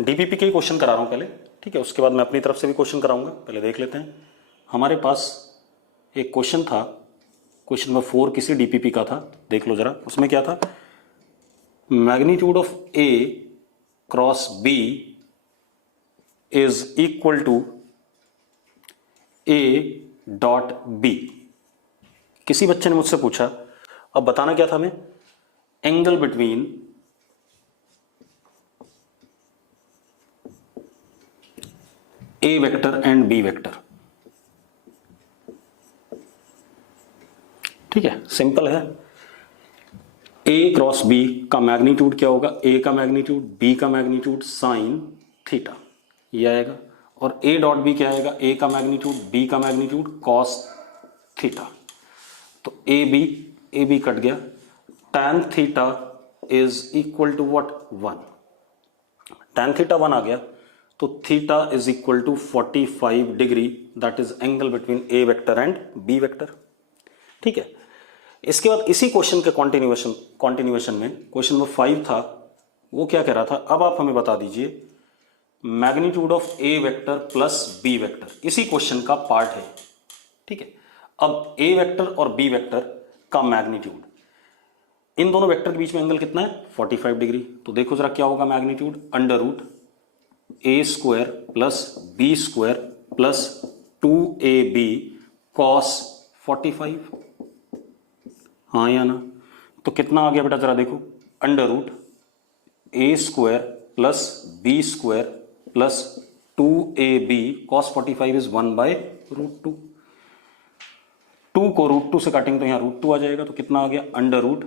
DPP के ही question करा रहा हूँ पहले, ठीक है, उसके बाद मैं अपनी तरफ से भी क्वेश्चन कराऊंगा। पहले देख लेते हैं। हमारे पास एक क्वेश्चन था, क्वेश्चन नंबर 4 किसी डीपीपी का था, देख लो जरा। उसमें क्या था, magnitude of A cross B is equal to A dot B. किसी बच्चे ने मुझसे पूछा, अब बताना क्या था हमें, angle between A vector and B vector. ठीक है, सिंपल है। ए क्रॉस बी का मैग्नीट्यूड क्या होगा, ए का मैग्नीट्यूड, बी का मैग्नीट्यूड साइन थीटा, ये आएगा। और ए डॉट बी क्या आएगा, ए का मैग्नीट्यूड, बी का मैग्नीट्यूड कॉस थीटा। तो ए बी कट गया, tan theta is equal to what, 1। tan theta 1 आ गया, तो theta is equal to 45 degree, that is angle between A vector and B vector. ठीक है, इसके बाद इसी क्वेश्चन के कॉन्टिन्यूएशन में क्वेश्चन नंबर 5 था, वो क्या कह रहा था, अब आप हमें बता दीजिए magnitude of A vector plus B vector, इसी क्वेश्चन का पार्ट है। ठीक है, अब ए वेक्टर और बी वेक्टर का मैग्नीट्यूड, इन दोनों वेक्टर के बीच में एंगल कितना है, 45 डिग्री। तो देखो जरा क्या होगा magnitude, under root A square plus B square plus 2ab cos 45, हाँ या ना। तो कितना आ गया बेटा, जरा देखो, under root A square plus B square plus 2ab cos 45 is 1/√2। 2 को √2 से काटेंगे तो यहाँ √2 आ जाएगा, तो कितना आ गया, under root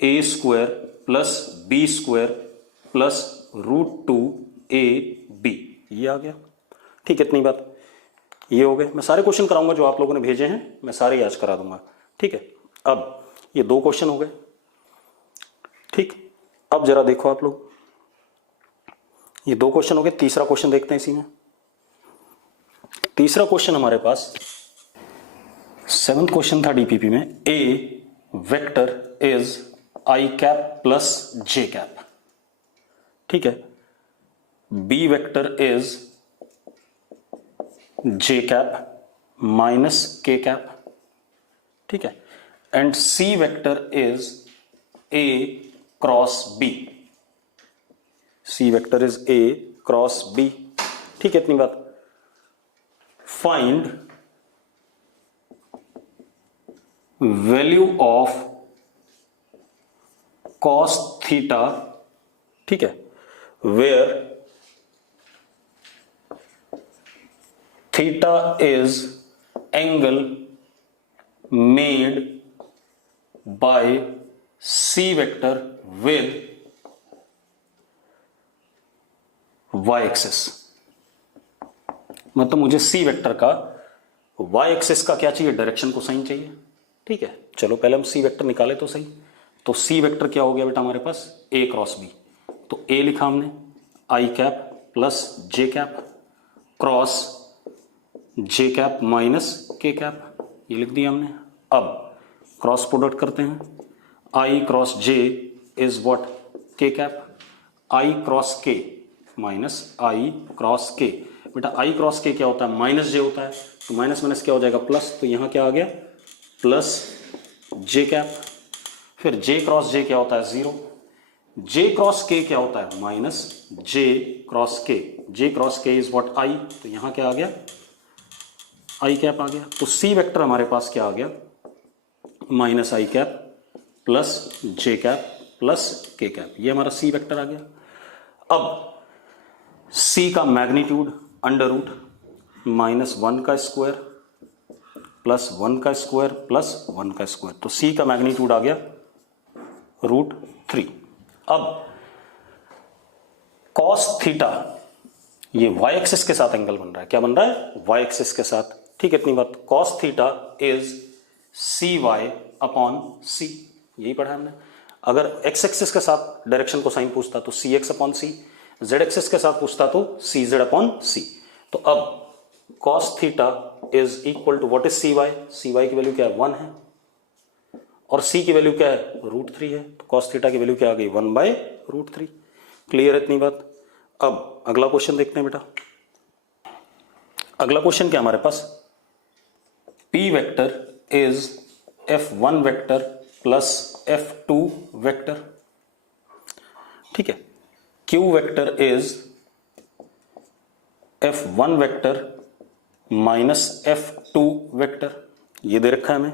A square plus B square plus √2ab, ये आ गया। ठीक है, इतनी बात, ये हो गए। मैं सारे क्वेश्चन कराऊंगा जो आप लोगों ने भेजे हैं, मैं सारे आज करा दूंगा। ठीक है, अब ये 2 क्वेश्चन हो गए। ठीक, अब जरा देखो आप लोग, ये 2 क्वेश्चन हो गए, तीसरा क्वेश्चन देखते हैं इसी में। तीसरा क्वेश्चन हमारे पास 7th क्वेश्चन था डीपीपी में, A vector is I cap plus J cap. ठीक है, B vector is J cap minus K cap. ठीक है, and C vector is A cross B, C vector is A cross B. ठीक है, इतनी बात। Find value of cos theta, ठीक है, where theta is angle made by C vector with y axis. मतलब मुझे सी वेक्टर का y axis का क्या चाहिए, डायरेक्शन को साइन चाहिए। ठीक है, चलो पहले हम सी वेक्टर निकाले तो सही। तो सी वेक्टर क्या हो गया बेटा हमारे पास, a क्रॉस बी। तो a लिखा हमने आई cap plus J cap cross जे कैप माइनस के कैप, ये लिख दिया हमने। अब क्रॉस प्रोडक्ट करते हैं, आई क्रॉस जे इज व्हाट, के कैप, आई क्रॉस के माइनस आई क्रॉस के। बेटा आई क्रॉस के क्या होता है, माइनस जे होता है, तो माइनस माइनस क्या हो जाएगा, प्लस। तो यहां क्या आ गया, प्लस जे कैप। फिर जे क्रॉस जे क्या होता है, 0। जे क्रॉस के क्या होता है, माइनस जे क्रॉस के। जे क्रॉस के इज व्हाट, आई। तो यहां क्या आ गया, आई कैप आ गया। तो सी वेक्टर हमारे पास क्या आ गया, माइनस आई cap plus J cap plus के कैप, ये हमारा सी वेक्टर आ गया। अब सी का मैग्नीट्यूड अंडर रूट -1 का स्क्वायर प्लस 1 का स्क्वायर प्लस 1 का स्क्वायर, तो सी का मैग्नीट्यूड आ गया √3। अब कॉस थीटा, ये y एक्सिस के साथ एंगल बन रहा है, क्या बन रहा है, y एक्सिस के साथ। ठीक है, इतनी बात। Cos theta is CY upon C, यही पढ़ा हमने। अगर x एक्सिस के साथ डायरेक्शन को साइन पूछता तो CX upon C, z axis के साथ पूछता तो CZ अपॉन C। तो अब cos theta is equal to what is CY, CY की वैल्यू क्या है, 1 है, और C की वैल्यू क्या है, √3 है। तो cos थीटा की वैल्यू क्या आ गई, 1/√3। क्लियर है इतनी बात। अब अगला क्वेश्चन देखते हैं बेटा। अगला क्वेश्चन क्या हमारे पास, P vector is F1 vector plus F2 vector. ठीक है, Q vector is F1 vector minus F2 vector, ये दे रखा है हमें।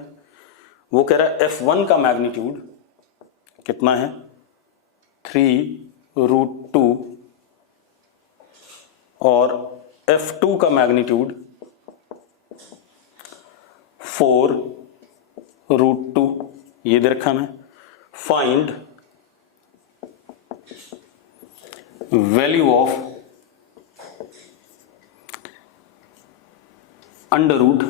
वो कह रहा है F1 का मैग्नीट्यूड कितना है 3√2 और F2 का मैग्नीट्यूड 4√2, ये दे रखा हमें। Find value of under root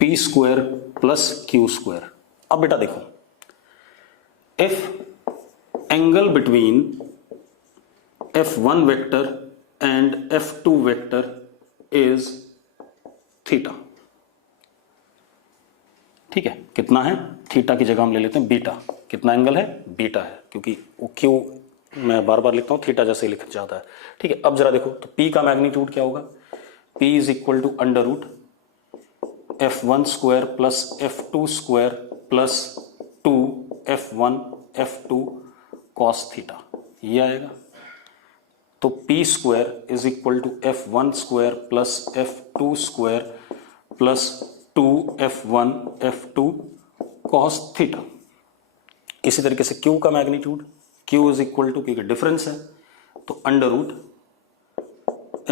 P square plus Q square. अब बेटा देखो, if angle between F1 vector and F2 vector is theta. ठीक है, कितना है, थीटा की जगह हम ले लेते हैं बीटा। कितना एंगल है, बीटा है, क्योंकि वो क्यू मैं बार बार लिखता हूं थीटा जैसे लिख जाता है। ठीक है, अब जरा देखो तो P का मैग्नीट्यूड क्या होगा, P is equal to under root F1 square plus F2 square plus 2F1 F2 cos theta, ये आएगा। तो P square is equal to F1 square plus F2 square plus 2F1 F2 cos theta. इसी तरीके से Q का magnitude, Q is equal to, क्योंकि difference है तो under root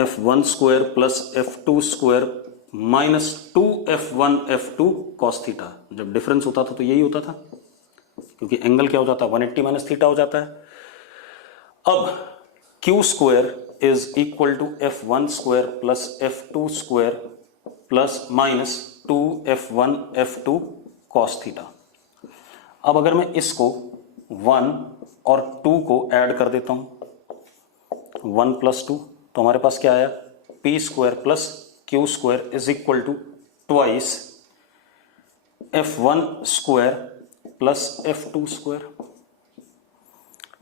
F1 square plus F2 square minus 2F1 F2 cos theta. जब difference होता था तो यही होता था, क्योंकि एंगल क्या हो जाता है 180 माइनस थीटा हो जाता है। अब Q square is equal to F1 square plus F2 square plus minus 2F1 F2 cos theta. अब अगर मैं इसको 1 और 2 को ऐड कर देता हूं, 1 प्लस 2, तो हमारे पास क्या आया, P square plus Q square is equal to twice F1 square plus F2 square.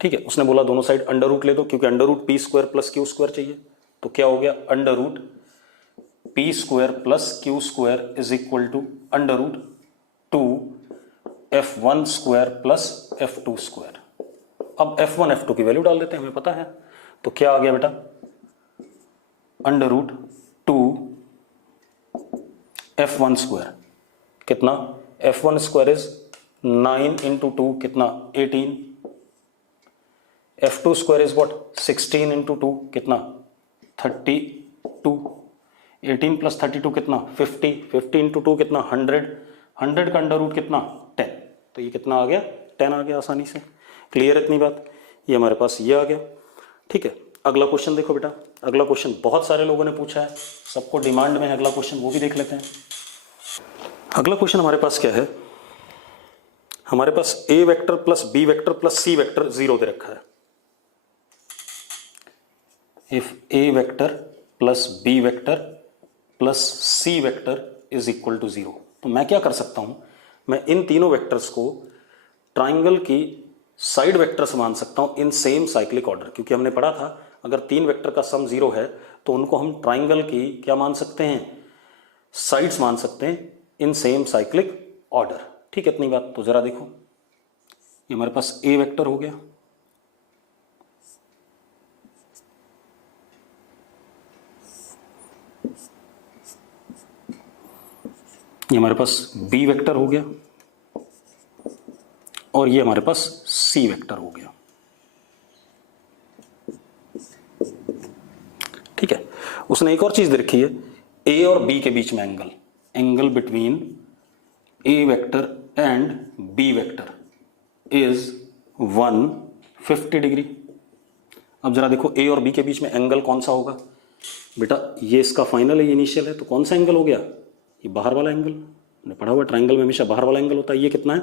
ठीक है, उसने बोला दोनों साइड अंडर रूट ले दो, क्योंकि under root P square plus Q square चाहिए। तो क्या हो गया, under root P square plus Q square is equal to under root 2F1 square plus F2 square. अब F1 F2 की वैल्यू डाल देते हैं, हमें पता है। तो क्या आ गया बेटा, अंडर रूट 2F1 स्क्वायर, कितना, F1 स्क्वायर इज 9 इंटू 2 कितना 18, F2 square is what 16 into 2 कितना 32, 18 प्लस 32 कितना 50, 50 इंटू 2 कितना 100, 100 का अंडर रूट कितना 10, तो ये कितना आ गया 10 आ गया आसानी से। क्लियर इतनी बात, ये हमारे पास ये आ गया। ठीक है, अगला क्वेश्चन देखो बेटा। अगला क्वेश्चन बहुत सारे लोगों ने पूछा है, सबको डिमांड में है अगला क्वेश्चन, वो भी देख लेते हैं। अगला क्वेश्चन हमारे पास क्या है, हमारे पास A vector plus B vector plus C vector 0 दे रखा है। If A vector plus B vector plus C vector is equal to 0, तो मैं क्या कर सकता हूं, मैं इन तीनों वेक्टर्स को ट्राइंगल की साइड वेक्टर्स मान सकता हूं इन सेम साइक्लिक ऑर्डर, क्योंकि हमने पढ़ा था अगर तीन वेक्टर का सम 0 है तो उनको हम ट्राइंगल की क्या मान सकते हैं, साइड्स मान सकते हैं इन सेम साइक्लिक ऑर्डर। ठीक है, इतनी बात। तो जरा देखो, ये हमारे पास A वेक्टर हो गया, ये हमारे पास B वेक्टर हो गया, और ये हमारे पास C वेक्टर हो गया। ठीक है, उसने एक और चीज दे रखी है, A और B के बीच में angle, angle between A vector and B vector is 150 degree. अब जरा देखो A और B के बीच में एंगल कौन सा होगा बेटा, ये इसका फाइनल है, ये इनिशियल है, तो कौन सा एंगल हो गया, ये बाहर वाला एंगल। हमने पढ़ा हुआ ट्राइंगल में हमेशा बाहर वाला एंगल होता है। ये कितना है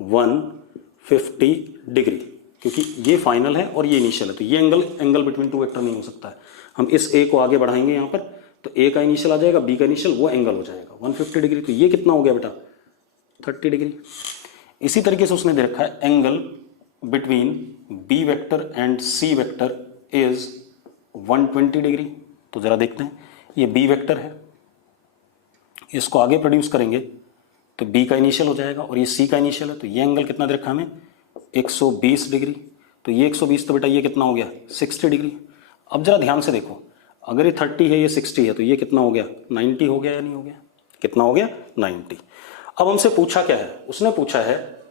150 डिग्री, क्योंकि ये फाइनल है और ये इनिशियल है, तो ये एंगल बिटवीन टू वेक्टर नहीं हो सकता है। हम इस A को आगे बढ़ाएंगे यहाँ पर, तो A का इनिशियल आ जाएगा, B का इनिशियल, वो एंगल हो जाएगा 150 डिग्री। तो ये कितना हो गया बेटा 30 डिग्री। इसी तरीके से उसने दे रखा है angle between B vector and C vector is 120 degree. तो जरा देखते हैं, ये बी वेक्टर है, इसको आगे प्रोड्यूस करेंगे तो बी का इनिशियल हो जाएगा और ये सी का इनिशियल है, तो ये एंगल कितना दे रखा हमें 120 डिग्री। तो ये 120 तो बेटा ये कितना हो गया 60 डिग्री। अब जरा ध्यान से देखो, अगर ये 30 है ये 60 है तो ये कितना हो गया 90 हो गया या नहीं हो गया, कितना हो गया 90। अब हमसे पूछा क्या है, उसने पूछा है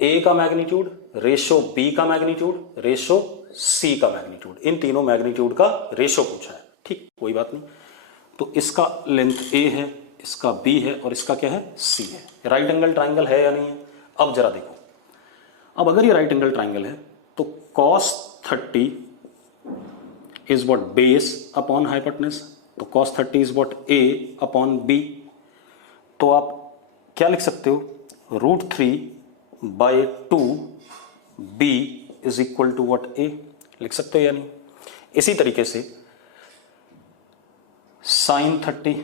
ए का मैग्नीट्यूड रेशो बी का मैग्नीट्यूड रेशो सी का मैग्नीट्यूड, इन तीनों मैग्नीट्यूड का रेशो पूछा है। ठीक, कोई बात नहीं। तो इसका लेंथ ए है, इसका बी है और इसका क्या है सी है। राइट एंगल ट्राइंगल है या नहीं है। अब जरा देखो, अब अगर ये राइट एंगल ट्राइंगल है तो cos 30 is what base upon hypotenuse, तो cos 30 is what a upon b। तो आप क्या लिख सकते हो, √3/2 b is equal to what a लिख सकते हो या नहीं। इसी तरीके से sin 30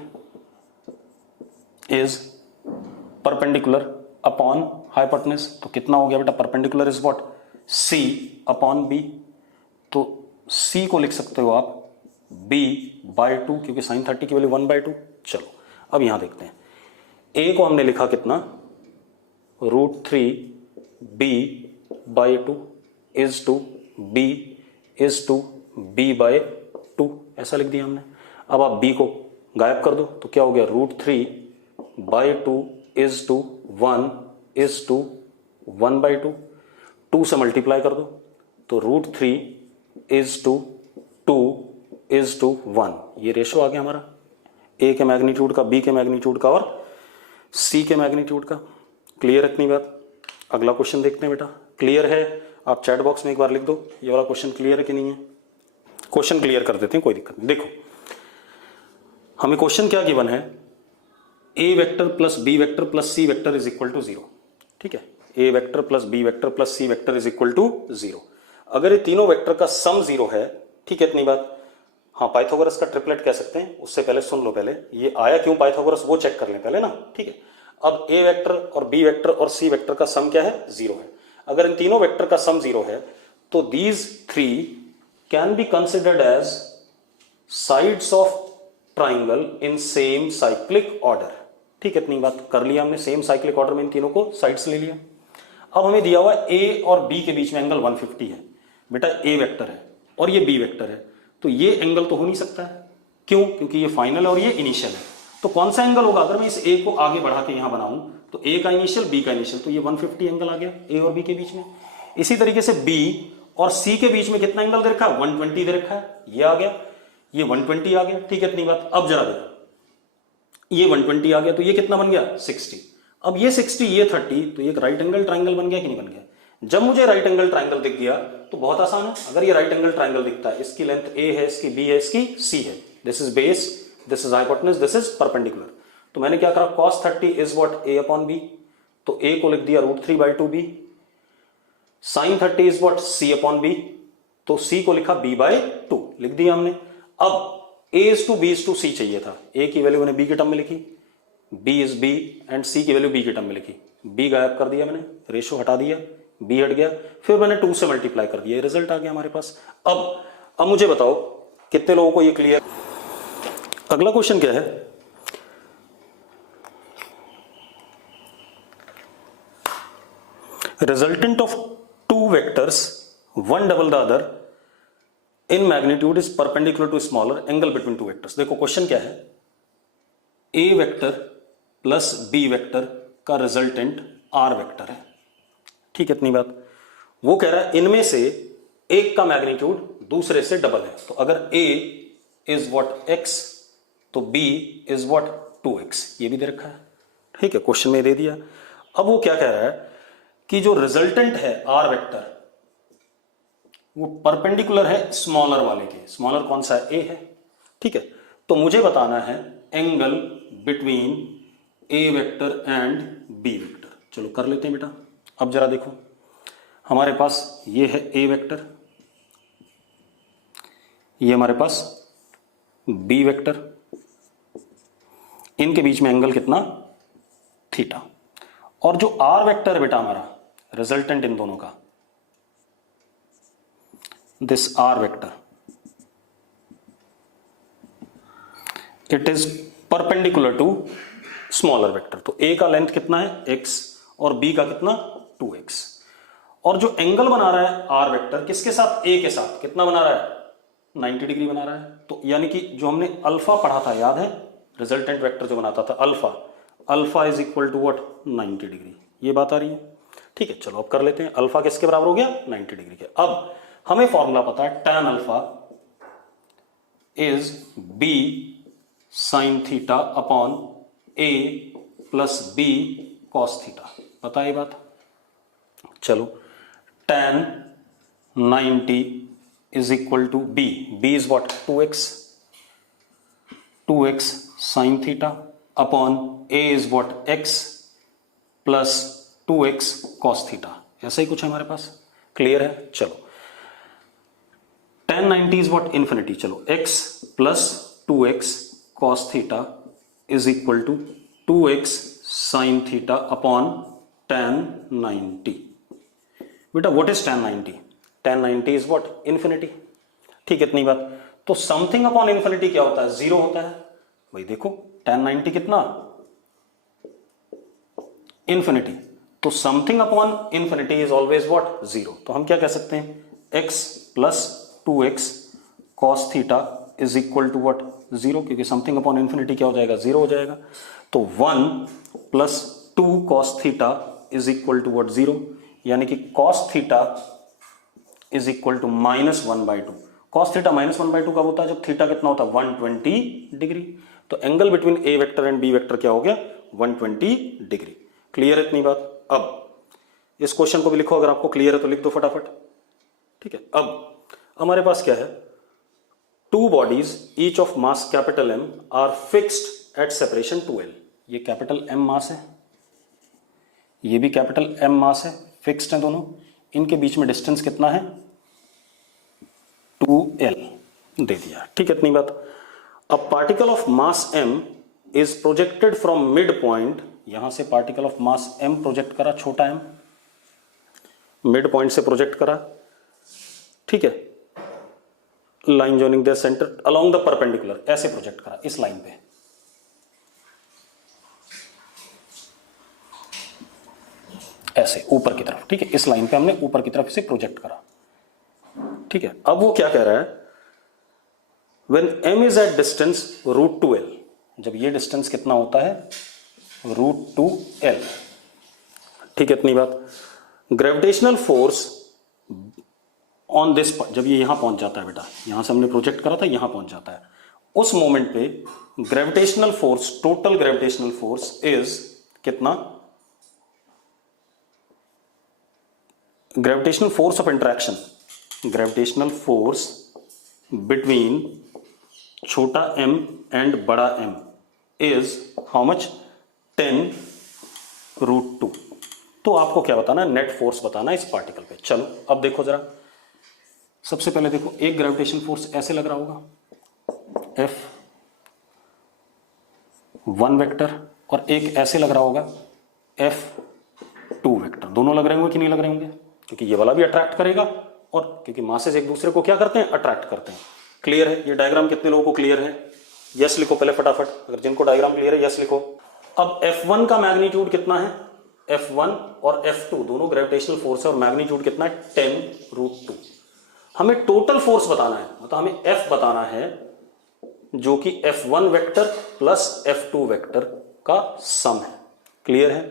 is perpendicular upon hypotenuse, तो कितना हो गया बेटा perpendicular is what c upon b। तो c को लिख सकते हो आप b/2 क्योंकि sin 30 की वैल्यू 1/2। चलो अब यहां देखते हैं, a को हमने लिखा कितना √3b/2 is to b is to b/2 ऐसा लिख दिया हमने। अब आप b को गायब कर दो तो क्या हो गया √3/2 इज टू 1 इज टू 1/2, 2 से मल्टीप्लाई कर दो तो √3 इज टू 2 इज टू 1, ये रेशो आ गया हमारा ए के मैग्नीट्यूड का, बी के मैग्नीट्यूड का और सी के मैग्नीट्यूड का। क्लियर इतनी बात। अगला क्वेश्चन देखते हैं बेटा, क्लियर है आप चैट बॉक्स में एक बार लिख दो ये वाला क्वेश्चन क्लियर है कि नहीं है। क्वेश्चन क्लियर कर देते हैं, कोई दिक्कत नहीं। देखो हमें क्वेश्चन क्या गिवन है, A vector plus B vector plus C vector is equal to 0। ठीक है, A vector plus B vector plus C vector is equal to 0। अगर ये तीनों वेक्टर का सम 0 है, ठीक है इतनी बात। हाँ, पाइथागोरस का ट्रिपलेट कह सकते हैं, उससे पहले सुन लो, पहले ये आया क्यों पाइथागोरस वो चेक कर लें पहले ना। ठीक है, अब ए वेक्टर और बी वेक्टर और सी वेक्टर का सम क्या है 0 है। अगर इन तीनों वेक्टर का सम 0 है तो these 3 can be considered as sides of triangle in same cyclic order. ठीक है, इतनी बात कर लिया हमने, सेम साइक्लिक ऑर्डर में इन तीनों को साइड्स ले लिया। अब हमें दिया हुआ ए और बी के बीच में एंगल 150 है। बेटा ए वेक्टर है और ये बी वेक्टर है, तो ये एंगल तो हो नहीं सकता है। क्यों? क्योंकि ये फाइनल और ये इनिशियल है। तो कौन सा एंगल होगा? अगर मैं इस ए को आगे बढ़ा के यहां बनाऊं तो ए का इनिशियल बी का इनिशियल, तो ये 150 एंगल आ गया ए और बी के बीच में। इसी तरीके से बी और सी के बीच में कितना एंगल दे रखा है 120 दे रखा है, ये आ गया, ये 120 आ गया। ठीक है, इतनी बात। अब जरा देखो, ये 120 आ गया तो ये कितना बन गया 60। अब ये 60 ये 30, तो ये राइट एंगल ट्राइंगल बन गया कि नहीं बन गया। जब मुझे राइट एंगल ट्राइंगल दिख गया तो बहुत आसान है। अगर ये राइट एंगल ट्राइंगल दिखता है, इसकी लेंथ ए है, इसकी बी है, इसकी सी है, this is base, this is hypotenuse, this is perpendicular. तो मैंने क्या करा, cos 30 is what a upon b, तो a को लिख दिया √3/2b। sin 30 is what c upon b, तो c को लिखा b/2 लिख दिया हमने। अब a is to b is to c चाहिए था, a की वैल्यू मैंने b के टर्म में लिखी, b is b and c की वैल्यू b के टर्म में लिखी, b गायब कर दिया मैंने, रेशो हटा दिया, b हट गया, फिर मैंने 2 से मल्टीप्लाई कर दिया, रिजल्ट आ गया हमारे पास। अब मुझे बताओ कितने लोगों को ये क्लियर। अगला क्वेश्चन क्या है, resultant of two vectors one double the other in magnitude is perpendicular to smaller angle between two vectors। देखो क्वेश्चन क्या है, a vector plus b vector का रिजल्टेंट r वेक्टर है। ठीक है, इतनी बात। वो कह रहा है इनमें से एक का मैग्नीट्यूड दूसरे से डबल है, तो अगर a इज व्हाट x तो b इज व्हाट 2x, ये भी दे रखा है। ठीक है, क्वेश्चन में दे दिया। अब वो क्या कह रहा है कि जो रिजल्टेंट है आर वेक्टर वो परपेंडिकुलर है स्मॉलर वाले के। स्मॉलर कौन सा है, ए है। ठीक है, तो मुझे बताना है angle between A vector and B vector. चलो कर लेते हैं बेटा। अब जरा देखो, हमारे पास ये है ए वेक्टर, ये हमारे पास बी वेक्टर, इनके बीच में एंगल कितना थीटा। और जो आर वेक्टर है बेटा हमारा रिजल्टेंट इन दोनों का, this R vector, it is perpendicular to smaller vector. तो ए का लेंथ कितना है x और b का कितना 2x, और जो एंगल बना रहा है आर वेक्टर किसके साथ, a के साथ, कितना बना रहा है 90 डिग्री बना रहा है। तो यानी कि जो हमने अल्फा पढ़ा था याद है, रिजल्टेंट वेक्टर जो बनाता था alpha, alpha is equal to what 90 degree, ये बात आ रही है। ठीक है, चलो अब कर लेते हैं। अल्फा किसके बराबर हो गया 90 डिग्री के। अब हमें फॉर्मूला पता है tan alpha is b sin theta upon a plus b cos theta, पता है ये बात। चलो tan 90 is equal to b is what 2x sin theta upon a is what x plus 2x cos theta, ऐसा ही कुछ है हमारे पास, clear है। चलो tan 90 is what infinity, चलो x plus 2x cos theta is equal to 2x sin theta upon tan 90। बेटा what is tan 90, tan 90 is what infinity. ठीक है, इतनी बात। तो समथिंग अपॉन इंफिनिटी क्या होता है, जीरो होता है। भाई देखो tan 90 कितना इंफिनिटी, तो something upon infinity is always what zero. तो हम क्या कह सकते हैं x plus 2x cos theta is equal to what zero, क्योंकि समथिंग अपॉन इंफिनिटी क्या हो जाएगा जीरो हो जाएगा। तो 1 plus 2 cos theta is equal to what zero, यानी कि cos theta is equal to -1/2। cos theta -1/2 कब होता है, जब थीटा कितना होता है 120 डिग्री। तो angle between A vector and B vector क्या हो गया 120 डिग्री। क्लियर है इतनी बात। अब इस क्वेश्चन को भी लिखो, अगर आपको क्लियर है तो लिख दो फटाफट। ठीक है, अब हमारे पास क्या है, two bodies each of mass capital M are fixed at separation 2L। ये कैपिटल M मास है, ये भी कैपिटल M मास है, फिक्स्ड है दोनों। इनके बीच में डिस्टेंस कितना है 2L दे दिया। ठीक है, इतनी बात। A particle of mass M is projected from mid point, यहां से particle of mass M project करा, छोटा m मिड पॉइंट से प्रोजेक्ट करा। ठीक है, line joining the centre along the perpendicular, ऐसे प्रोजेक्ट करा इस लाइन पे। ऐसे ऊपर की तरफ। ठीक है, इस लाइन पे हमने ऊपर की तरफ इसे प्रोजेक्ट करा। ठीक है, अब वो क्या कह रहा है, when m is at distance √2l, जब ये डिस्टेंस कितना होता है √2l। ठीक है, इतनी बात। ग्रेविटेशनल फोर्स ऑन दिस, जब ये यहां पहुंच जाता है बेटा, यहां से हमने प्रोजेक्ट करा था, यहां पहुंच जाता है, उस मोमेंट पे gravitational force, total gravitational force is कितना, gravitational force of interaction, gravitational force between छोटा m एंड बड़ा M इज हाउ मच 10√2। तो आपको क्या बताना है, नेट फोर्स बताना है इस पार्टिकल पे। चलो अब देखो जरा, सबसे पहले देखो एक ग्रेविटेशन फोर्स ऐसे लग रहा होगा F1 वेक्टर, और एक ऐसे लग रहा होगा F2 वेक्टर। दोनों लग रहे होंगे कि नहीं लग रहे होंगे, क्योंकि ये वाला भी अट्रैक्ट करेगा, और क्योंकि मासेस एक दूसरे को क्या करते हैं अट्रैक्ट करते हैं। क्लियर है, ये डायग्राम कितने लोगों को क्लियर है, यस लिखो पहले फटाफट, अगर जिनको डायग्राम क्लियर है यस लिखो। अब F1 का मैग्नीट्यूड कितना है, F1 और F2 दोनों ग्रेविटेशनल फोर्स है, और मैग्नीट्यूड कितना है 10√2। हमें टोटल फोर्स बताना है, मतलब हमें F बताना है, जो कि F1 vector plus F2 vector का सम है। क्लियर है,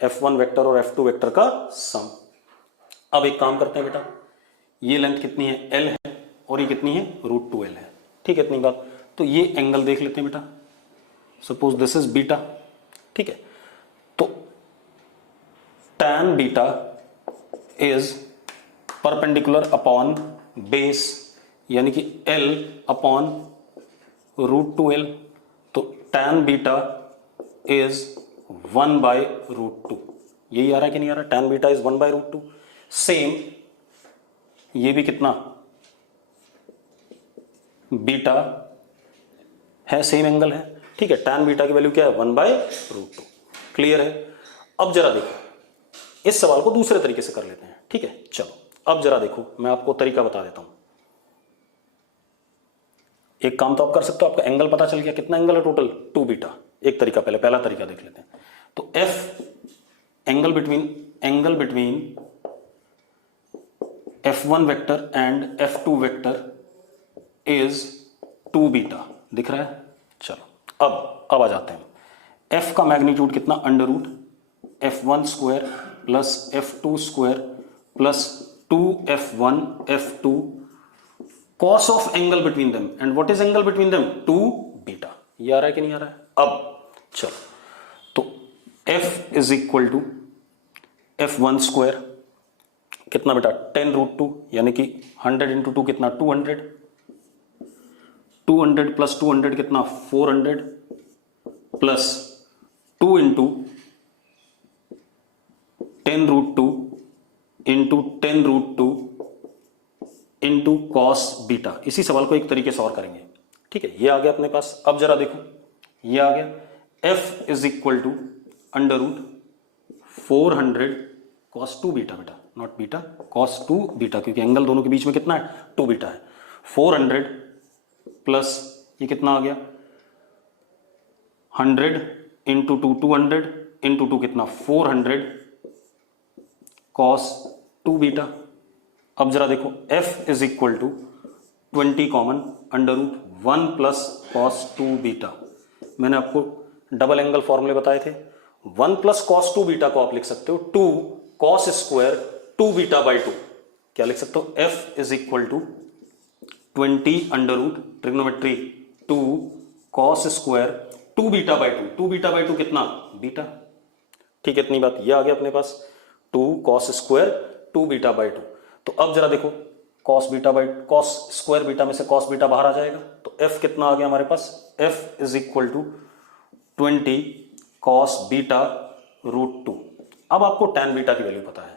F1 वेक्टर और F2 वेक्टर का सम। अब एक काम करते हैं बेटा, ये लेंथ कितनी है L है, और ये कितनी है √2L है। ठीक है, इतनी बात। तो ये एंगल देख लेते हैं बेटा, सपोज दिस इज बीटा। ठीक है, तो tan beta is perpendicular upon base, यानी कि L अपॉन √2L। तो tan बीटा इज 1/√2। यही आ रहा है कि नहीं आ रहा, tan बीटा इज 1/√2। सेम ये भी कितना बीटा है, सेम एंगल है। ठीक है, tan बीटा की वैल्यू क्या है 1/√2। क्लियर है। अब जरा देखो, इस सवाल को दूसरे तरीके से कर लेते हैं। ठीक है, चलो अब जरा देखो, मैं आपको तरीका बता देता हूं। एक काम तो आप कर सकते हो, आपका एंगल पता चल गया, कितना एंगल है टोटल, 2 बीटा। एक तरीका, पहला तरीका देख लेते हैं। तो F angle between F1 vector and F2 vector is 2 beta, दिख रहा है। चलो अब आ जाते हैं। F का मैग्नीट्यूड कितना, under root F1 square plus F2 square plus 2F1 F2 cos of angle between them, and what is angle between them, 2 beta. ये आ रहा है कि नहीं आ रहा है? अब चलो, तो F is equal to F1 square कितना बेटा, 10 रूट 2, यानी कि 100 इंटू 2 कितना, 200, 200 प्लस 200 कितना, 400 plus 2 into 10 root 2 into 10 root 2 into cos beta. इसी सवाल को एक तरीके से और करेंगे, ठीक है। ये आ गया अपने पास। अब जरा देखो, ये आ गया F is equal to under root 400 cos 2 beta, बेटा नॉट बीटा, कॉस 2 बीटा, क्योंकि एंगल दोनों के बीच में कितना है, 2 बीटा है। 400 प्लस ये कितना आ गया, 100 इंटू 2 200 इंटू 2 कितना, 400 कॉस 2 बीटा। अब जरा देखो, F is equal to 20 common, under root 1 plus cos 2 beta. मैंने आपको डबल एंगल फॉर्मूले बताए थे। 1 प्लस कॉस 2 बीटा को आप लिख सकते हो 2 कॉस स्क्वायर 2 बीटा बाई 2। क्या लिख सकते हो, F is equal to 20 under root trigonometry 2 cos square 2 beta by 2। 2 beta by 2 कितना, बीटा, ठीक है। इतनी बात, ये आ गया अपने पास 2 कॉस स्क्वायर 2 बीटा बाई 2। तो अब जरा देखो, cos beta by cos square beta में से कॉस बीटा बाहर आ जाएगा, तो F कितना आ गया हमारे पास, F is equal to 20 cos beta root 2। अब आपको tan बीटा की वैल्यू पता है,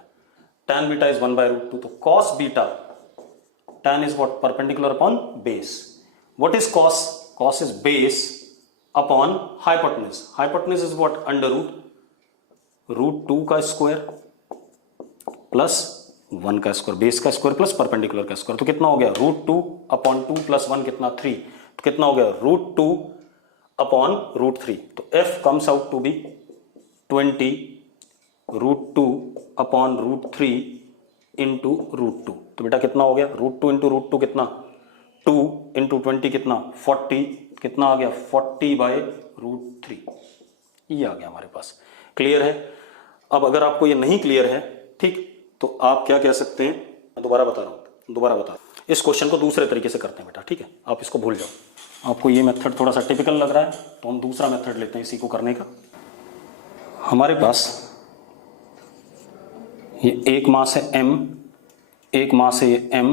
tan beta is 1 by root 2, तो cos beta, tan is what, perpendicular upon base. What is cos? Cos is base upon hypotenuse. Hypotenuse is what, under root 2 का square plus 1 का square, base का square plus perpendicular का square. तो कितना हो गया, root 2 upon 2 plus 1 कितना, 3। तो कितना हो गया, रूट 2 अपॉन रूट 3। तो F comes out to be 20 root 2 upon root 3 into root 2। तो बेटा कितना हो गया, रूट 2 इंटू रूट 2 कितना, 2 इंटू 20 कितना, 40, कितना आ गया, 40 बाय रूट 3। ये आ गया हमारे पास। क्लियर है? अब अगर आपको ये नहीं क्लियर है, ठीक, तो आप क्या कह सकते हैं, मैं दोबारा बता रहा हूँ, दोबारा बता, इस क्वेश्चन को दूसरे तरीके से करते हैं बेटा, ठीक है। आप इसको भूल जाओ, आपको ये मेथड थोड़ा सा टिपिकल लग रहा है, तो हम दूसरा मेथड लेते हैं इसी को करने का। हमारे पास ये एक मास है M, एक मास है ये M,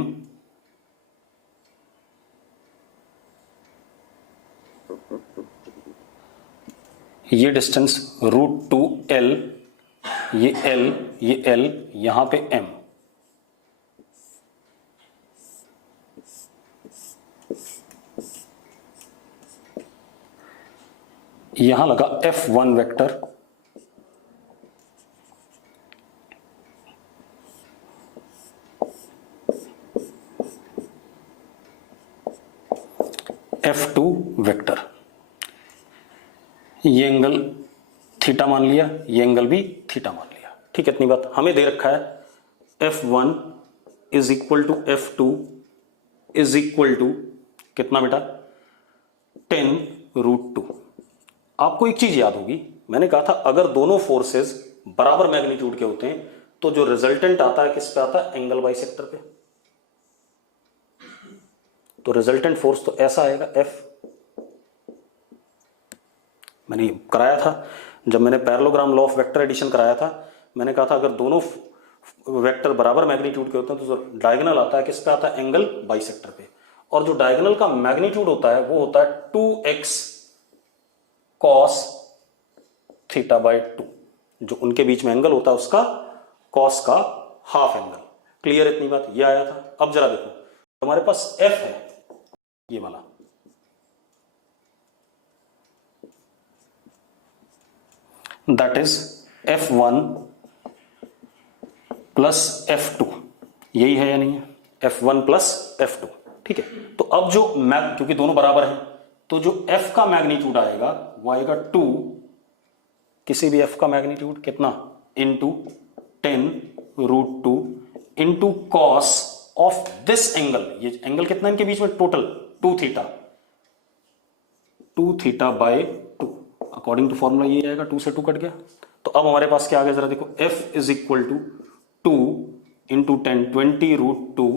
ये डिस्टेंस रूट 2 L, ये L, ये L, यहां पे M। यहां लगा F1 वेक्टर, F2 वेक्टर, ये एंगल थीटा मान लिया, ये एंगल भी थीटा मान लिया, ठीक है। इतनी बात। हमें दे रखा है F1 is equal to F2 is equal to कितना बेटा, 10 रूट 2। आपको एक चीज याद होगी, मैंने कहा था अगर दोनों फोर्सेस बराबर मैग्नीट्यूड के होते हैं तो जो रिजल्टेंट आता है किस पे आता है, एंगल बाइसेक्टर पे। तो रिजल्टेंट फोर्स तो ऐसा आएगा F। मैंने कराया था जब मैंने parallelogram law of vector addition कराया था, मैंने कहा था अगर दोनों वेक्टर बराबर मैग्नीट्यूड के होते हैं तो जो डायगोनल आता है किस पे आता है, एंगल बाइसेक्टर पे। और जो डायगोनल का मैग्नीट्यूड होता है वो होता है 2x cos थीटा बाई 2। जो उनके बीच में एंगल होता है उसका cos का हाफ एंगल। क्लियर इतनी बात? ये आया था। अब जरा देखो, हमारे पास F है ये वाला, that is F1 plus F2, यही है या नहीं है, F1 प्लस F2, ठीक है, तो अब जो क्योंकि दोनों बराबर हैं, तो जो f का मैग्नीट्यूड आएगा वो आएगा 2, किसी भी f का मैग्नीट्यूड कितना, into 10√2 into cos of this angle, ये एंगल कितना इनके बीच में total 2 theta by 2, according to formula ये आएगा, 2 से 2 कट गया। तो अब हमारे पास क्या आ गया जरा देखो, f is equal to 2 into 10 20√2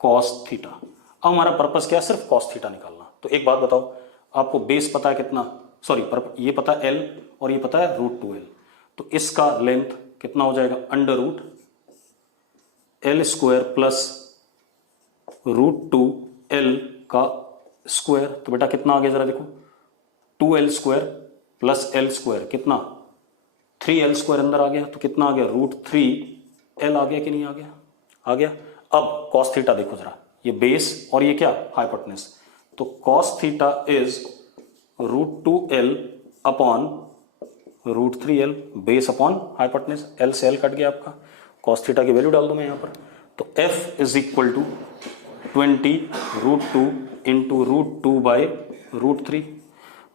cos theta. अब हमारा पर्पस क्या है, सिर्फ कॉस थीटा निकालना। तो एक बात बताओ, आपको बेस पता है कितना, सॉरी ये पता है l और ये पता है √2l, तो इसका लेंथ कितना हो जाएगा, under root l square plus √2l का स्क्वायर। तो बेटा कितना आ गया जरा देखो, 2l square plus l square कितना, 3l स्क्वायर अंदर आ गया, तो कितना आ गया, √3l आ गया कि नहीं आ गया, आ गया। अब कॉस थीटा देखो जरा, ये बेस और ये क्या, हाइपोटेनस, तो cos theta is √2l upon √3l, base upon hypotenuse, l से l कट गया आपका, कॉस थीटा की वैल्यू डाल दूं मैं यहां पर, तो f is equal to 20√2 into √2 by √3,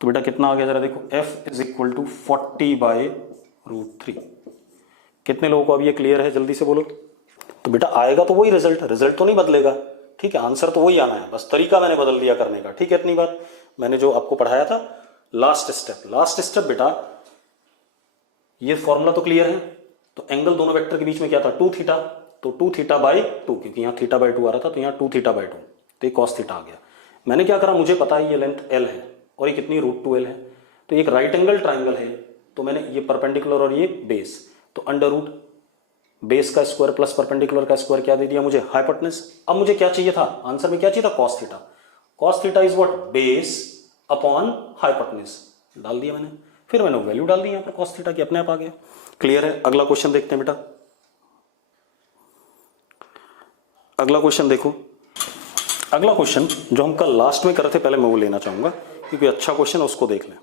तो बेटा कितना आ गया जरा देखो, f is equal to 40 by √3। कितने लोगों को अब ये क्लियर है, जल्दी से बोलो। तो बेटा आएगा तो वही रिजल्ट तो नहीं बदलेगा, ठीक है, आंसर तो वही आना है, बस तरीका मैंने बदल दिया करने का, ठीक है। इतनी बात मैंने जो आपको पढ़ाया था, लास्ट स्टेप बेटा, ये फॉर्मूला तो क्लियर है। तो एंगल दोनों वेक्टर के बीच में क्या था, 2 थीटा, तो 2 थीटा बाई 2, क्योंकि यहाँ थीटा बाई 2 आ रहा था, तो यहाँ 2 थीटा बाई 2, तो ये कॉस थीटा आ गया। मैंने क्या करा, मुझे पता है ये लेंथ l है और ये कितनी √2l है, तो एक राइट एंगल ट्राइंगल है, तो मैंने ये परपेंडिकुलर और ये बेस, तो अंडर रूट बेस का स्क्वायर प्लस परपेंडिकुलर का स्क्वायर क्या दे दिया मुझे, हाइपोटेनस। अब मुझे क्या चाहिए था, आंसर में क्या चाहिए था, cos theta. Cos theta is what, base upon hypotenuse, डाल दिया मैंने, फिर मैंने वैल्यू डाल दी यहाँ पर कॉस थीटा की, अपने आप आ गया। क्लियर है। अगला क्वेश्चन देखते हैं बेटा, अगला क्वेश्चन देखो। अगला क्वेश्चन जो हम कल लास्ट में कर रहे थे, पहले मैं वो लेना चाहूंगा क्योंकि अच्छा क्वेश्चन है, उसको देख लें।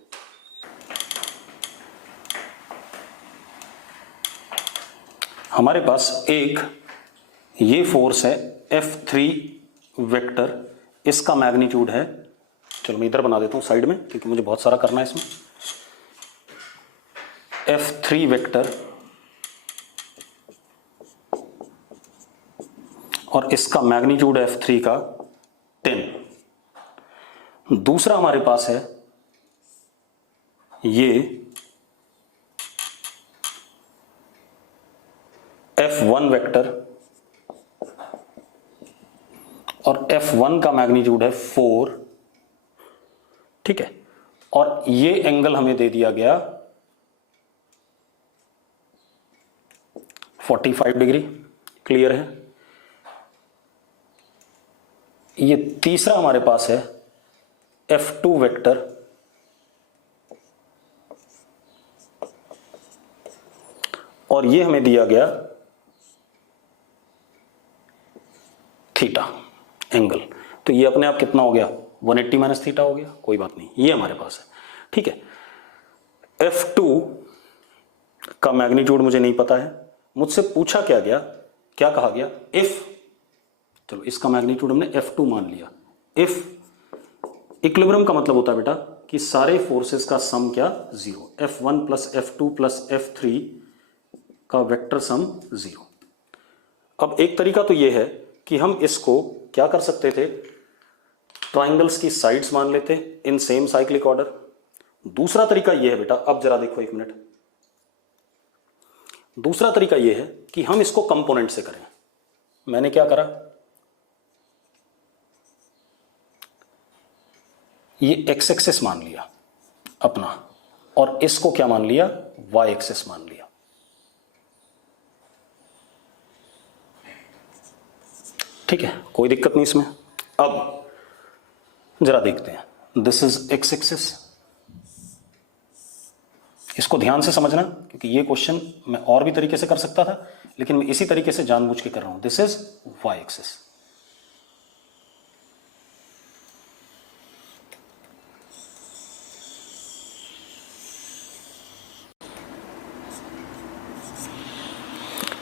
हमारे पास एक ये फोर्स है F3 वेक्टर, इसका मैग्नीट्यूड है, चलो मैं इधर बना देता हूं साइड में क्योंकि मुझे बहुत सारा करना है इसमें। F3 वेक्टर और इसका मैग्नीट्यूड F3 का 10। दूसरा हमारे पास है ये F1 वेक्टर और F1 का मैग्नीट्यूड है 4, ठीक है, और ये एंगल हमें दे दिया गया 45 डिग्री। क्लियर है। ये तीसरा हमारे पास है F2 वेक्टर और ये हमें दिया गया थीटा एंगल, तो ये अपने आप कितना हो गया, 180 माइनस थीटा हो गया, कोई बात नहीं, ये हमारे पास है, ठीक है। F2 का मैग्नीट्यूड मुझे नहीं पता है, मुझसे पूछा क्या गया, क्या कहा गया, इफ, चलो इसका मैग्नीट्यूड हमने F2 मान लिया। इफ इक्विलिब्रियम का मतलब होता है बेटा कि सारे फोर्सेस का सम क्या, 0, F1 plus F2 plus F3 का वेक्टर सम 0। अब एक तरीका तो ये है कि हम इसको क्या कर सकते थे, ट्राइंगल्स की साइड्स मान लेते इन सेम साइक्लिक ऑर्डर। दूसरा तरीका ये है बेटा, अब जरा देखो एक मिनट, दूसरा तरीका ये है कि हम इसको कंपोनेंट से करें। मैंने क्या करा, ये एक्स एक्सिस मान लिया अपना और इसको क्या मान लिया, वाई एक्सिस मान लिया, ठीक है, कोई दिक्कत नहीं इसमें। अब जरा देखते हैं, दिस इज एक्स एक्सिस, इसको ध्यान से समझना क्योंकि ये क्वेश्चन मैं और भी तरीके से कर सकता था, लेकिन मैं इसी तरीके से जानबूझ के कर रहा हूं। दिस इज वाई एक्सिस,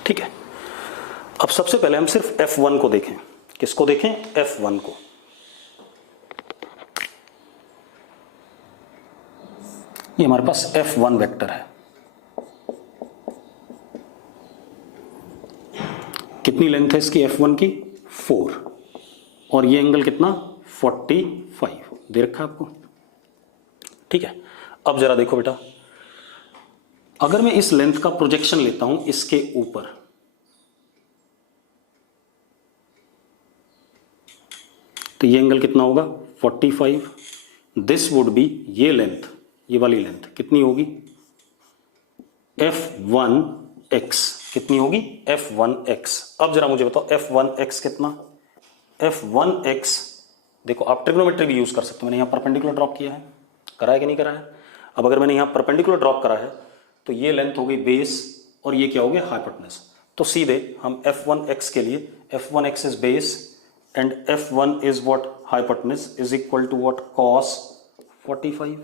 ठीक है। अब सबसे पहले हम सिर्फ F1 को देखें। किसको देखें, F1 को। ये हमारे पास F1 वेक्टर है। कितनी लेंथ है इसकी F1 की? 4, और ये एंगल कितना? 45 दे रखा है आपको। ठीक है, अब जरा देखो बेटा, अगर मैं इस लेंथ का प्रोजेक्शन लेता हूं इसके ऊपर, तो ये एंगल कितना होगा? 45। दिस वुड बी, ये लेंथ, ये वाली लेंथ कितनी होगी? F1x। कितनी होगी? F1x। अब जरा मुझे बताओ F1x कितना? F1x, देखो आप ट्रिग्नोमेट्री भी यूज कर सकते हो। मैंने यहां परपेंडिकुलर ड्रॉप किया है, करा है कि नहीं करा है? अब अगर मैंने यहां परपेंडिकुलर ड्रॉप करा है तो ये लेंथ हो गई बेस और ये क्या हो गया? हाइपोटेनस। तो सीधे हम F1x के लिए, F1x is base and F1 is what? Hypotenuse, is equal to what? cos 45।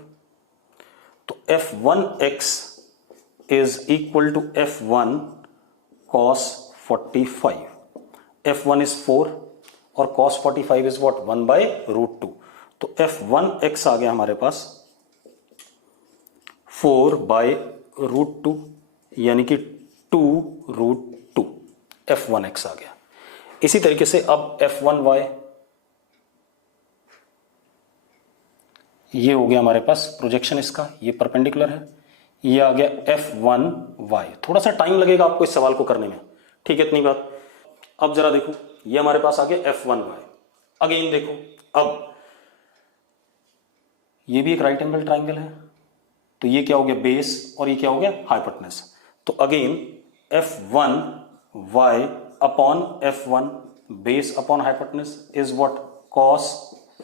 तो F1x is equal to F1 cos 45। F1 is 4 और cos 45 इज व्हाट? 1/√2। तो F1x आ गया हमारे पास 4/√2, यानी कि 2√2 F1x आ गया। इसी तरीके से अब F1y, ये हो गया हमारे पास प्रोजेक्शन इसका, ये परपेंडिकुलर है, ये आ गया F1y। थोड़ा सा टाइम लगेगा आपको इस सवाल को करने में, ठीक है, इतनी बात। अब जरा देखो, ये हमारे पास आ गया F1y। अगेन देखो, अब ये भी एक राइट एंगल ट्राइंगल है, तो ये क्या हो गया? बेस, और ये क्या हो गया? हाइपोटेनस। तो again F1y upon F1 base upon hypotenuse is what? cos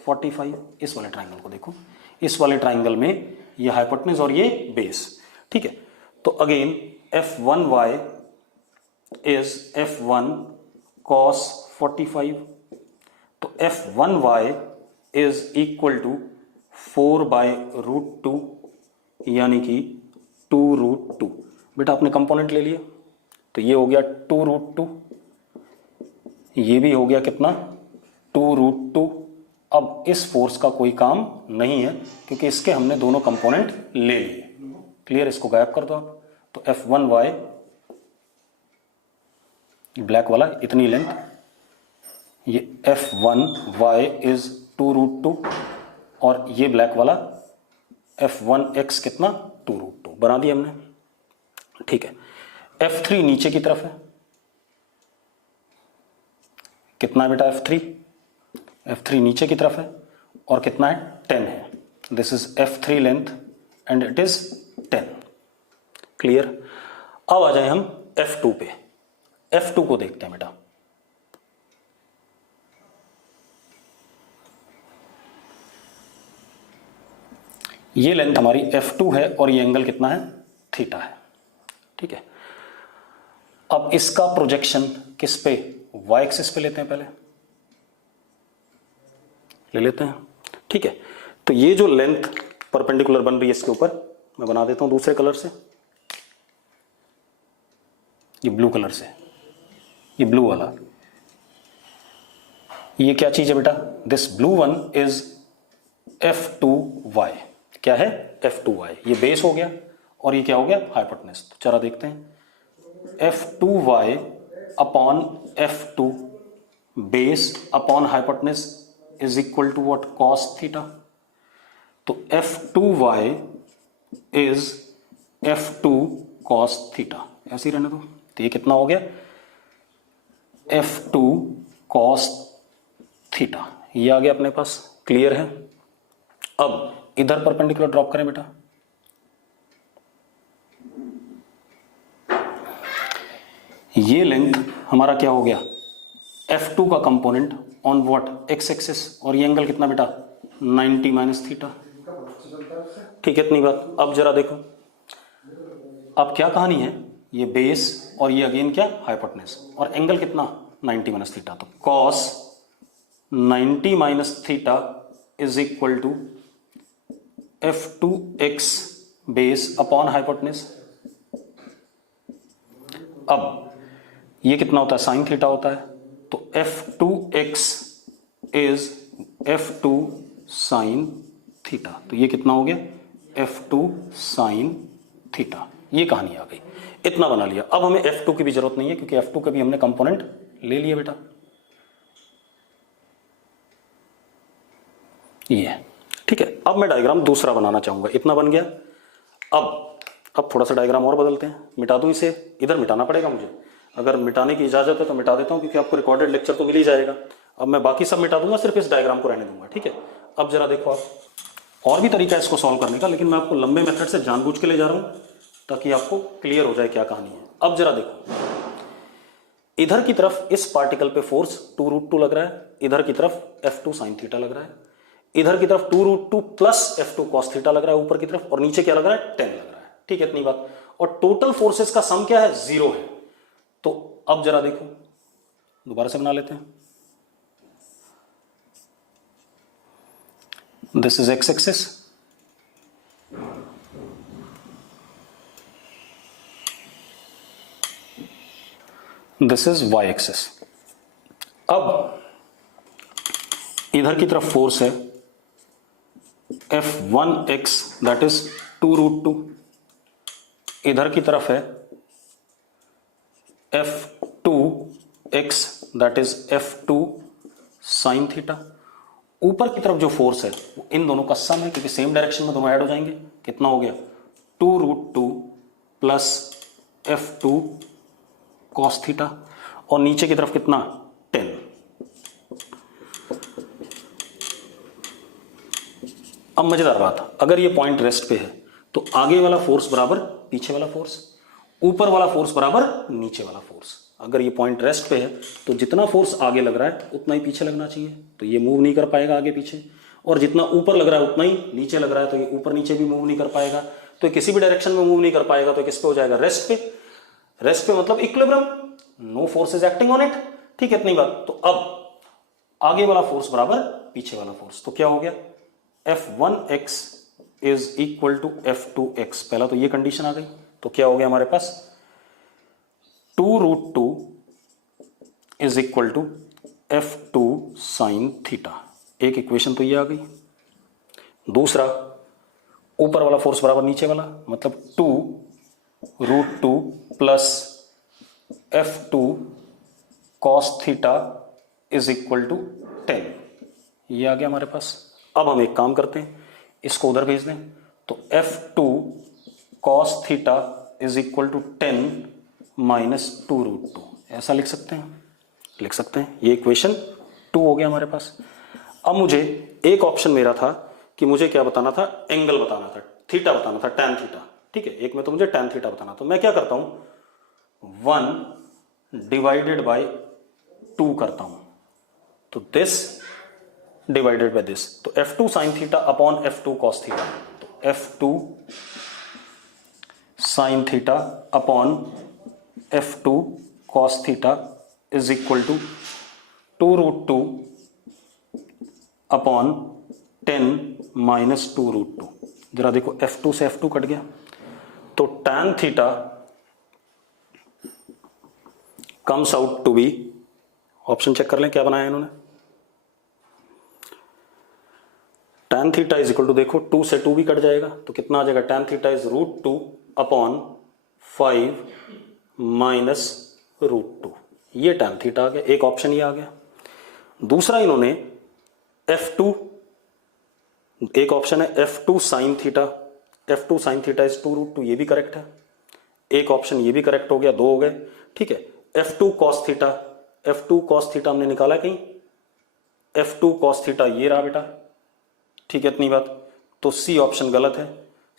45। इस वाले ट्राइंगल को देखो, इस वाले ट्राइंगल में ये हाइपोटेनस और ये बेस, ठीक है। तो again F1y is F1 cos 45। तो F1y इज इक्वल टू 4/√2, यानी कि 2√2। बेटा आपने कंपोनेंट ले लिया, तो ये हो गया 2√2, ये भी हो गया कितना? 2√2। अब इस फोर्स का कोई काम नहीं है क्योंकि इसके हमने दोनों कंपोनेंट ले लिए। क्लियर? इसको गायब कर दो आप। तो F1y, ब्लैक वाला, इतनी लेंथ, ये F1y इज 2√2, और ये ब्लैक वाला F1x कितना? 2√2 बना दिया हमने, ठीक है। F3 नीचे की तरफ है, कितना है बेटा? F3 नीचे की तरफ है और कितना है? 10 है। This is F3 length and it is 10। Clear? अब आ जाए हम F2 पे। F2 को देखते हैं बेटा। ये लेंथ हमारी F2 है और ये एंगल कितना है? थीटा है, ठीक है। अब इसका प्रोजेक्शन किस पे? y एक्सिस पे लेते हैं, पहले ले लेते हैं, ठीक है। तो ये जो लेंथ परपेंडिकुलर बन रही है इसके ऊपर, मैं बना देता हूं दूसरे कलर से, ये ब्लू कलर से, ये ब्लू वाला, ये क्या चीज है बेटा? This blue one is F2y। क्या है? F2y। ये बेस हो गया और ये क्या हो गया? हाइपोटेनस। तो चला देखते हैं, F2y upon F2 base upon hypotenuse is equal to what? cos theta. तो F2y is F2 cos theta, ऐसे ही रहने दो। तो ये कितना हो गया? F2 cos थीटा, ये आ गया अपने पास। क्लियर है? अब इधर परपेंडिकुलर ड्रॉप करें बेटा। ये लेंथ हमारा क्या हो गया? F2 का component on what? x axis, और ये एंगल कितना बेटा? 90 माइनस थीटा, ठीक है, इतनी बात। अब जरा देखो, अब क्या कहानी है? ये बेस और ये अगेन क्या? हाइपोटेनस, और एंगल कितना? 90 माइनस थीटा। तो cos 90 minus theta is equal to F2x base upon hypotenuse. अब ये कितना होता है? साइन थीटा होता है। तो F2x is F2 sine theta. तो ये कितना हो गया? F2 sine theta. ये कहानी आ गई, इतना बना लिया। अब हमें F2 की भी जरूरत नहीं है क्योंकि F2 के भी हमने कंपोनेंट ले लिए बेटा। ये ठीक है। अब मैं डायग्राम दूसरा बनाना चाहूंगा, इतना बन गया। अब थोड़ा सा डायग्राम और बदलते हैं, मिटा दूं इसे, इधर मिटाना पड़ेगा मुझे। अगर मिटाने की इजाजत है तो मिटा देता हूं क्योंकि आपको रिकॉर्डेड लेक्चर तो मिल ही जाएगा। अब मैं बाकी सब मिटा दूंगा, सिर्फ इस डायग्राम को रहने दूंगा, ठीक है। अब जरा देखो, आप और भी तरीका है इसको सॉल्व करने का, लेकिन मैं आपको लंबे मेथड से जानबूझ के ले जा रहा हूं ताकि आपको क्लियर हो जाए क्या कहानी है। अब जरा देखो, इधर की तरफ इस पार्टिकल पे फोर्स 2√2 लग रहा है, इधर की तरफ F2 साइन थीटा लग रहा है, इधर की तरफ 2√2 प्लस F2 कॉस थीटा लग रहा है ऊपर की तरफ, और नीचे क्या लग रहा है 10 लग रहा है, ठीक है। इतनी बात। और टोटल फोर्सेस का सम क्या है 0 है। तो अब जरा देखो, दोबारा से बना लेते हैं। This is X axis, this is Y axis. अब इधर की तरफ फोर्स है F1x दैट इज 2√2, इधर की तरफ है F2x that is F2 sine theta. ऊपर की तरफ जो फोर्स है वो इन दोनों का सम है क्योंकि सेम डायरेक्शन में दोनों ऐड हो जाएंगे। कितना हो गया 2√2 प्लस F2 कॉस थीटा, और नीचे की तरफ कितना 10। अब मजेदार बात, अगर ये पॉइंट रेस्ट पे है तो आगे वाला फोर्स बराबर पीछे वाला फोर्स, ऊपर वाला फोर्स बराबर नीचे वाला फोर्स। अगर ये पॉइंट रेस्ट पे है तो जितना फोर्स आगे लग रहा है उतना ही पीछे लगना चाहिए, तो ये मूव नहीं कर पाएगा आगे पीछे। और जितना ऊपर लग रहा है उतना ही नीचे लग रहा है, तो ये ऊपर नीचे भी मूव नहीं कर पाएगा। तो किसी भी डायरेक्शन में मूव नहीं कर पाएगा, तो किस पे हो जाएगा रेस्ट पे। रेस्ट पे मतलब equilibrium, no force is acting on it, ठीक है। इतनी बात। तो अब आगे वाला फोर्स बराबर पीछे वाला फोर्स, तो क्या हो गया F1x is equal to F2x। पहला तो ये कंडीशन आ गई, तो क्या हो गया हमारे पास 2√2 is equal to F2 sine theta. एक इक्वेशन तो ये आ गई। दूसरा, ऊपर वाला फोर्स बराबर नीचे वाला, मतलब 2√2 plus F2 cos theta is equal to 10। ये आ गया हमारे पास। अब हम एक काम करते हैं, इसको उधर भेज दें, तो F2 cos theta is equal to 10 minus 2√2, ऐसा लिख सकते हैं, लिख सकते हैं। ये इक्वेशन 2 हो गया हमारे पास। अब मुझे एक ऑप्शन मेरा था कि मुझे क्या बताना था, एंगल बताना था, थीटा बताना था, tan थीटा, ठीक है। एक में तो मुझे tan थीटा बताना, तो मैं क्या करता हूं 1 डिवाइडेड बाय 2 करता हूं, तो दिस डिवाइडेड बाय दिस, तो F2 sine theta upon F2 cos theta, तो F2 sine theta upon F2 cos theta is equal to 2√2 upon 10 minus 2√2। जरा देखो F2 से F2 कट गया, तो tan theta comes out to be, option check कर लें क्या बनाया इन्होंने, tan theta is equal to, देखो 2 से 2 भी कट जाएगा, तो कितना आ जाएगा tan theta is √2 upon 5 minus √2। ये tan थीटा आ गया, एक ऑप्शन ये आ गया। दूसरा इन्होंने F2, एक ऑप्शन है F2 sine theta, F2 sine theta is 2√2, ये भी करेक्ट है। एक ऑप्शन ये भी करेक्ट हो गया, 2 हो गए, ठीक है। F2 cos theta, F2 cos theta हमने निकाला कहीं, F2 कॉस थीटा ये रहा बेटा, ठीक है। इतनी बात। तो सी ऑप्शन गलत है,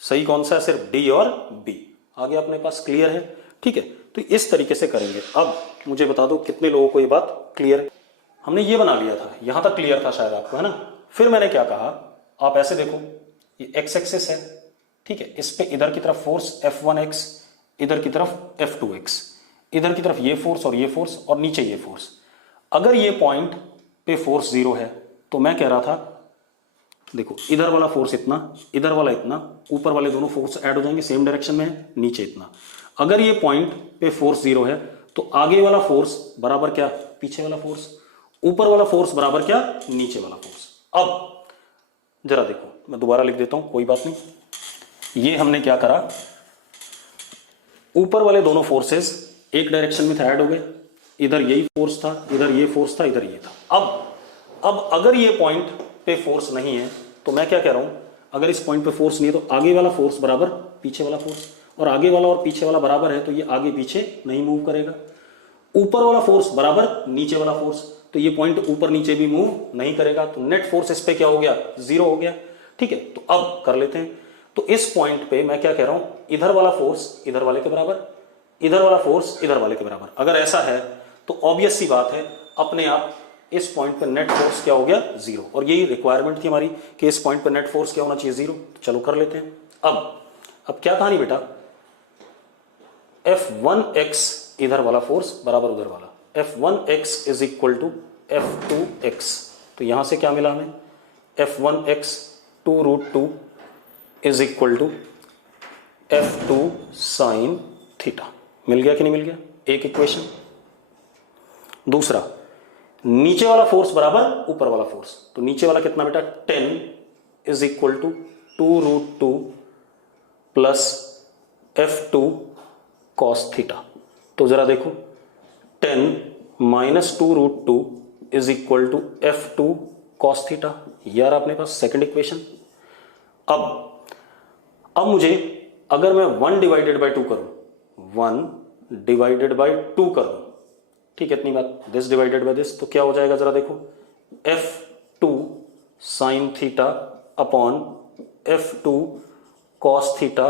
सही कौन सा है, सिर्फ डी और बी आ गया अपने पास। क्लियर है, ठीक है। तो इस तरीके से करेंगे। अब मुझे बता दो कितने लोगों को ये बात क्लियर है। हमने ये बना लिया था, यहां तक क्लियर था शायद आपको, है ना। फिर मैंने क्या कहा, आप ऐसे देखो, ये एक्स एक्सिस है, ठीक है। इस पे इधर की तरफ फोर्स F1x, इधर की तरफ F2x, इधर की तरफ ये फोर्स और नीचे ये फोर्स। अगर ये पॉइंट पे फोर्स 0 है तो मैं कह रहा था, देखो इधर वाला फोर्स इतना, इधर वाला इतना, ऊपर वाले दोनों फोर्स ऐड हो जाएंगे, सेम डायरेक्शन में है, नीचे इतना। अगर ये पॉइंट पे फोर्स 0 है तो आगे वाला फोर्स बराबर क्या, पीछे वाला फोर्स, ऊपर वाला फोर्स बराबर क्या, नीचे वाला फोर्स। अब जरा देखो, मैं दोबारा लिख देता हूं, कोई बात नहीं। ये हमने क्या करा, ऊपर वाले दोनों फोर्सेस एक डायरेक्शन में ऐड हो गए, इधर यही फोर्स था, इधर ये फोर्स था, इधर ये था। अब अगर ये पॉइंट पे फोर्स नहीं है तो मैं क्या कह रहा हूं, अगर इस पॉइंट पे फोर्स नहीं है तो आगे वाला फोर्स बराबर पीछे वाला फोर्स, और आगे वाला और पीछे वाला बराबर है तो ये आगे पीछे नहीं मूव करेगा। ऊपर वाला फोर्स बराबर नीचे वाला फोर्स, तो ये पॉइंट ऊपर नीचे भी मूव नहीं करेगा, तो नेट फोर्स इस पे क्या हो गया, जीरो हो गया। ठीक है, तो अब कर लेते हैं। तो इस पॉइंट पे मैं क्या कह रहा हूं, इधर वाला फोर्स इधर वाले के बराबर, इधर वाला फोर्स इधर वाले के बराबर। अगर ऐसा है तो ऑब्वियस सी बात है, अपने आप इस पॉइंट पे नेट फोर्स क्या हो गया, जीरो। और यही रिक्वायरमेंट थी हमारी कि इस पॉइंट पे नेट फोर्स क्या होना चाहिए, जीरो। तो चलो कर लेते हैं। अब क्या कहानी बेटा, F1x इधर वाला फोर्स बराबर उधर वाला, F1x is equal to F2x। तो यहां से क्या मिला हमें, F1x 2√2 is equal to F2 sine theta. मिल गया कि नहीं मिल गया, एक इक्वेशन। दूसरा, नीचे वाला फोर्स बराबर ऊपर वाला फोर्स, तो नीचे वाला कितना बेटा, 10 is equal to 2√2 plus F2 cos theta. तो जरा देखो, 10 minus 2√2 is equal to F2 cos theta. यार अपने पास सेकंड इक्वेशन। अब मुझे, अगर मैं 1 डिवाइडेड बाई 2 करूं, 1 डिवाइडेड बाई 2 कर दूं, ठीक है, इतनी बात, दिस डिवाइडेड बाय दिस, तो क्या हो जाएगा जरा देखो, F2 sine theta upon F2 cos theta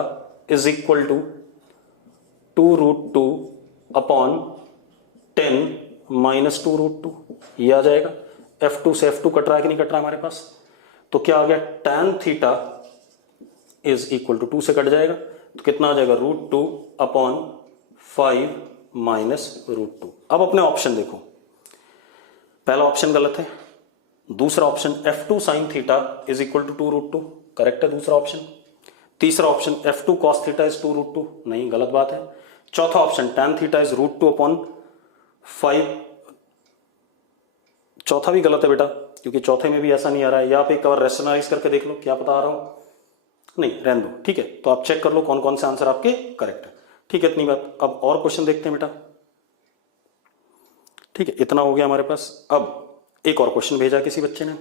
is equal to 2√2 upon 10 minus 2√2। ये आ जाएगा, F2 से F2 कट रहा है कि नहीं कट रहा है हमारे पास, तो क्या आ गया, tan theta is equal to 2 से कट जाएगा, तो कितना आ जाएगा, √2 अपॉन 5 माइनस √2। अब अपने ऑप्शन देखो, पहला ऑप्शन गलत है, दूसरा option F2 sine theta is equal to 2√2 correct है दूसरा ऑप्शन। तीसरा option F2 cos theta is 2√2, नहीं गलत बात है। चौथा option tan theta is √2 upon 5, चौथा भी गलत है बेटा, क्योंकि चौथे में भी ऐसा नहीं आ रहा है। यहाँ पे एक बार रेशनलाइज करके देख लो, क्या पता आ रहा हूं, नहीं रहने दो, ठीक है। तो आप चेक कर लो कौन कौन से आंसर आपके करेक्ट है, ठीक है, इतनी बात। अब और क्वेश्चन देखते हैं बेटा, ठीक है, इतना हो गया हमारे पास। अब एक और क्वेश्चन भेजा किसी बच्चे ने,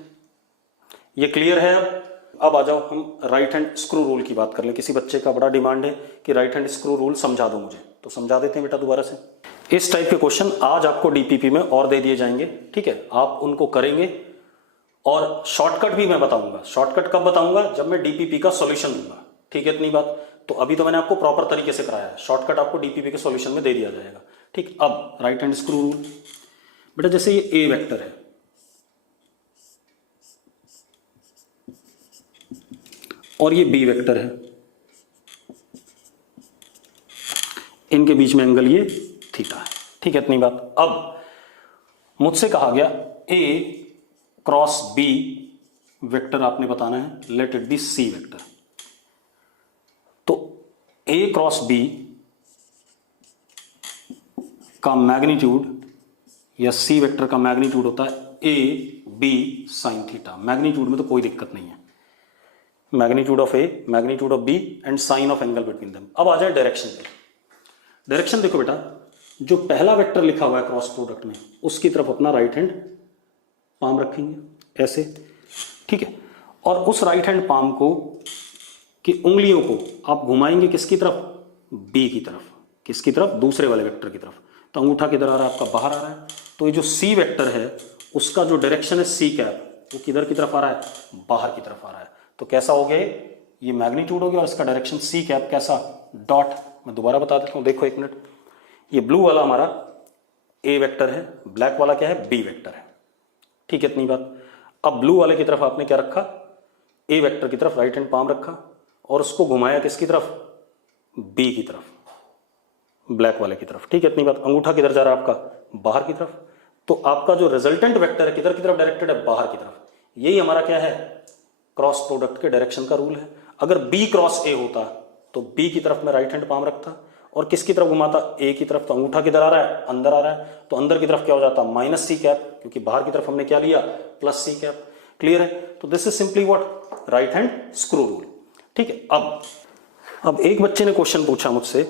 ये क्लियर है। अब आ जाओ हम राइट हैंड स्क्रू रूल की बात कर लें। किसी बच्चे का बड़ा डिमांड है कि राइट हैंड स्क्रू रूल समझा दो मुझे, तो समझा देते हैं बेटा दोबारा से। इस टाइप के क्वेश्चन आज आपको डीपीपी में और दे दिए जाएंगे, ठीक है, आप उनको करेंगे और शॉर्टकट भी मैं बताऊंगा। शॉर्टकट कब बताऊंगा, जब मैं डीपीपी का सॉल्यूशन दूंगा, ठीक है, इतनी बात। तो अभी तो मैंने आपको प्रॉपर तरीके से कराया है, शॉर्टकट आपको डीपीपी के सॉल्यूशन में दे दिया जाएगा, ठीक। अब राइट हैंड स्क्रू रूल बेटा, जैसे ये ए वेक्टर है और ये बी वेक्टर है, इनके बीच में एंगल ये थीटा है, ठीक है, इतनी बात। अब मुझसे कहा गया ए क्रॉस बी वेक्टर आपने बताना है, let it be C vector. तो ए क्रॉस बी का मैग्नीट्यूड या सी वेक्टर का मैग्नीट्यूड होता है A B sine theta. Magnitude में तो कोई दिक्कत नहीं है, magnitude of A, magnitude of B and sine of angle between them. अब आ जाए डायरेक्शन पे। डायरेक्शन देखो बेटा, जो पहला वेक्टर लिखा हुआ है क्रॉस प्रोडक्ट में, उसकी तरफ अपना राइट हैंड पाम रखेंगे ऐसे, ठीक है, और उस राइट हैंड पाम को की उंगलियों को आप घुमाएंगे किसकी तरफ, बी की तरफ। किसकी तरफ, दूसरे वाले वेक्टर की तरफ। तो अंगूठा किधर आ रहा है आपका, बाहर आ रहा है। तो ये जो सी वेक्टर है उसका जो डायरेक्शन है सी कैप, वो किधर की तरफ आ रहा है, बाहर की तरफ आ रहा है। तो कैसा हो गया, ये मैग्नीट्यूड हो गया और इसका डायरेक्शन सी कैप कैसा, डॉट। मैं दोबारा बता देता हूं, देखो एक मिनट, ये ब्लू वाला हमारा ए वेक्टर है, ब्लैक वाला क्या है, बी वेक्टर है, ठीक है, इतनी बात। अब ब्लू वाले की तरफ आपने क्या रखा, ए वेक्टर की तरफ राइट हैंड पाम रखा और उसको घुमाया किसकी तरफ, बी की तरफ, ब्लैक वाले की तरफ, ठीक है, इतनी बात। अंगूठा किधर जा रहा है आपका, बाहर की तरफ। तो आपका जो रिजल्टेंट वेक्टर है किधर की तरफ डायरेक्टेड है, बाहर की तरफ। यही हमारा क्या है, क्रॉस प्रोडक्ट के डायरेक्शन का रूल है। अगर बी क्रॉस ए होता तो बी की तरफ मैं राइट हैंड पाम रखता और किसकी तरफ घुमाता, ए की तरफ। तो अंगूठा किधर आ रहा है, अंदर आ रहा है, तो अंदर की तरफ क्या हो जाता, माइनस सी कैप, क्योंकि बाहर की तरफ हमने क्या लिया, प्लस सी कैप। क्लियर है। तो this is simply what, right hand screw rule, ठीक है। अब अब एक बच्चे ने क्वेश्चन पूछा मुझसे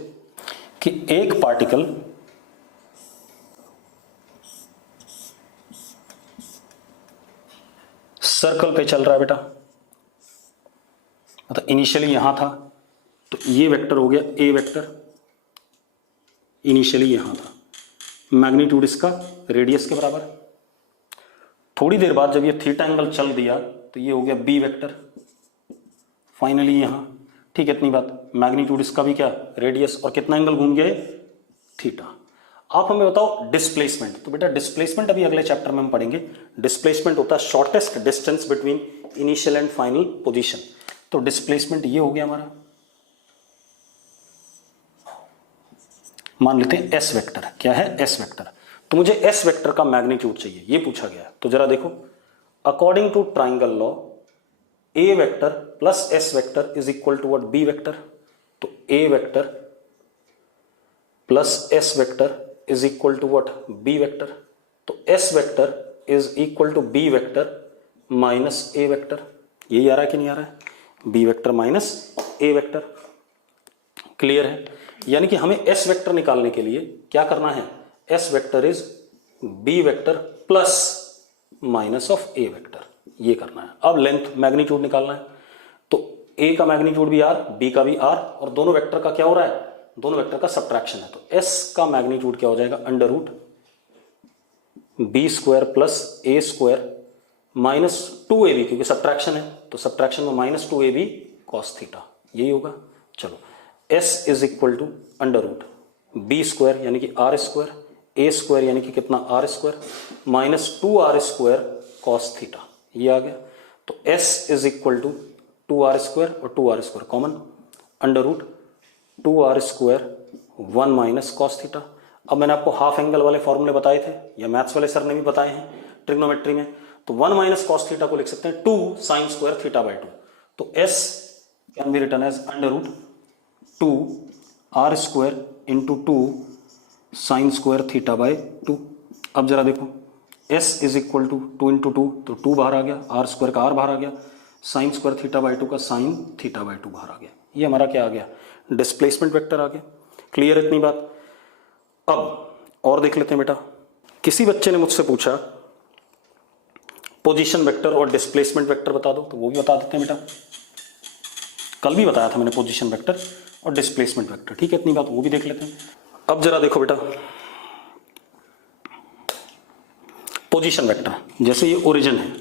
कि एक पार्टिकल सर्कल पे चल रहा है बेटा, मतलब इनिशियली यहां था, तो ये वेक्टर हो गया ए वेक्टर, इनिशियली यहां था, मैग्नीट्यूड इसका रेडियस के बराबर। थोड़ी देर बाद जब ये थीटा एंगल चल दिया तो ये हो गया बी वेक्टर, फाइनली यहां, ठीक है, इतनी बात। मैग्नीट्यूड इसका भी क्या, रेडियस, और कितना एंगल घूम गया, थीटा। आप हमें बताओ डिस्प्लेसमेंट। तो बेटा डिस्प्लेसमेंट अभी अगले चैप्टर में हम पढ़ेंगे। डिस्प्लेसमेंट होता है shortest distance between initial and final position. तो डिस्प्लेसमेंट ये हो गया हमारा, मान लेते हैं एस वेक्टर। क्या है, एस वेक्टर। तो मुझे एस वेक्टर का मैग्नीट्यूड चाहिए, ये पूछा गया है। तो जरा देखो, according to triangle law A vector plus S vector is equal to what, B vector. तो A vector plus S vector is equal to what, B vector. तो S vector is equal to B vector minus A vector. यही आ रहा है कि नहीं आ रहा है, B vector minus A vector. Clear है? यानी कि हमें एस वेक्टर निकालने के लिए क्या करना है, S vector is B vector plus minus of A vector, ये करना है। अब लेंथ मैग्नीट्यूड निकालना है, तो ए का मैग्नीट्यूड भी आर, बी का भी आर, और दोनों वेक्टर का क्या हो रहा है, दोनों वेक्टर का सब्ट्रैक्शन है। तो एस का मैग्नीट्यूड क्या हो जाएगा, under root B square plus A square minus 2ab, क्योंकि सब्ट्रैक्शन है तो सब्ट्रैक्शन में माइनस 2ab कॉस थीटा, यही होगा। चलो, S is equal to under root B square यानी कि आर स्क्वायर, ए स्क्वायर यानी कि कितना, R square, minus 2r square cos theta, ये आ गया। तो S is equal to 2r square और 2r square common, under root 2r square 1 minus cos theta. अब मैंने आपको हाफ एंगल वाले फॉर्मूले बताए थे, या मैथ्स वाले सर ने भी बताए हैं ट्रिग्नोमेट्री में। तो 1 माइनस कॉस थीटा को लिख सकते हैं 2 साइन स्क्वायर थीटा बाई 2। तो S can be written as under root 2r square into 2 sine square theta by 2। अब जरा देखो, s is equal to 2 into 2, तो 2 बाहर आ गया, आर स्क्वायर का आर बाहर आ गया, साइन स्क्वायर थीटा बाई 2 का साइन थीटा बाई 2 बाहर आ गया। ये हमारा क्या आ गया, डिस्प्लेसमेंट वेक्टर आ गया। क्लियर इतनी बात? अब और देख लेते हैं बेटा, किसी बच्चे ने मुझसे पूछा पोजीशन वेक्टर और डिस्प्लेसमेंट वेक्टर बता दो, तो वो भी बता देते हैं बेटा। कल भी बताया था मैंने पोजीशन वेक्टर और डिस्प्लेसमेंट वेक्टर, ठीक है, इतनी बात, वो भी देख लेते हैं। अब जरा देखो बेटा, पोजीशन वेक्टर, जैसे ये ओरिजिन है,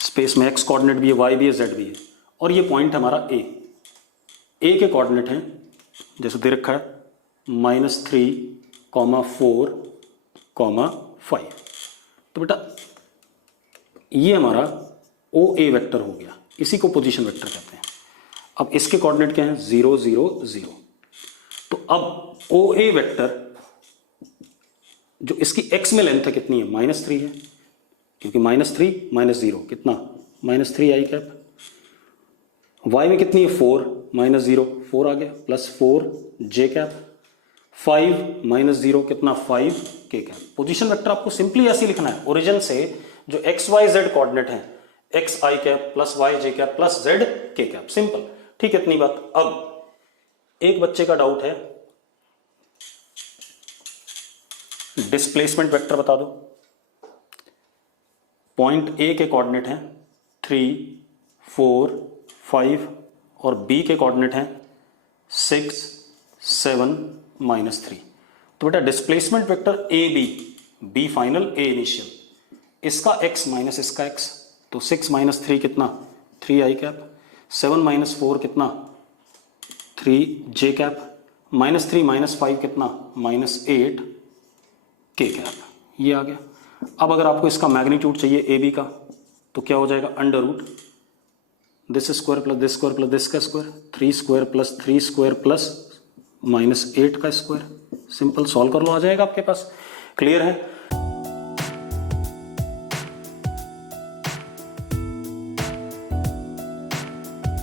स्पेस में एक्स कोऑर्डिनेट भी है, वाई भी है, जेड भी है, और ये पॉइंट हमारा ए के कोऑर्डिनेट है, जैसे दे रखा है -3,4,5। तो बेटा ये हमारा ओ ए वेक्टर हो गया, इसी को पोजीशन वेक्टर कहते हैं। अब इसके कोऑर्डिनेट क्या है, 0 0 0। तो अब ओ ए वेक्टर जो इसकी x में लेंथ है कितनी है, -3 है, क्योंकि -3 -0 कितना, -3 आई कैप। y में कितनी है, 4 -0 4 आ गया, प्लस 4 j कैप, 5 -0 कितना, 5 k कैप। पोजीशन वेक्टर आपको सिंपली ऐसे लिखना है, ओरिजिन से जो x y z कोऑर्डिनेट है, x i cap plus y j cap plus z k cap, simple, ठीक है, इतनी बात। अब एक बच्चे का डाउट है, डिस्प्लेसमेंट वेक्टर बता दो। पॉइंट ए के कोऑर्डिनेट हैं 3 4 5 और बी के कोऑर्डिनेट हैं 6 7 -3। तो बेटा displacement vector A B, B final A initial, इसका x माइनस इसका x, तो 6 -3 कितना, 3 आई कैप, 7 -4 कितना, 3 j कैप, -3 -5 कितना, -8 k कैप, ये आ गया। अब अगर आपको इसका मैग्नीट्यूड चाहिए ए बी का, तो क्या हो जाएगा, under root this square plus this square plus this का square, 3 square plus 3 square plus -8 का स्क्वायर। सिंपल, सॉल्व कर लो, आ जाएगा आपके पास। क्लियर है?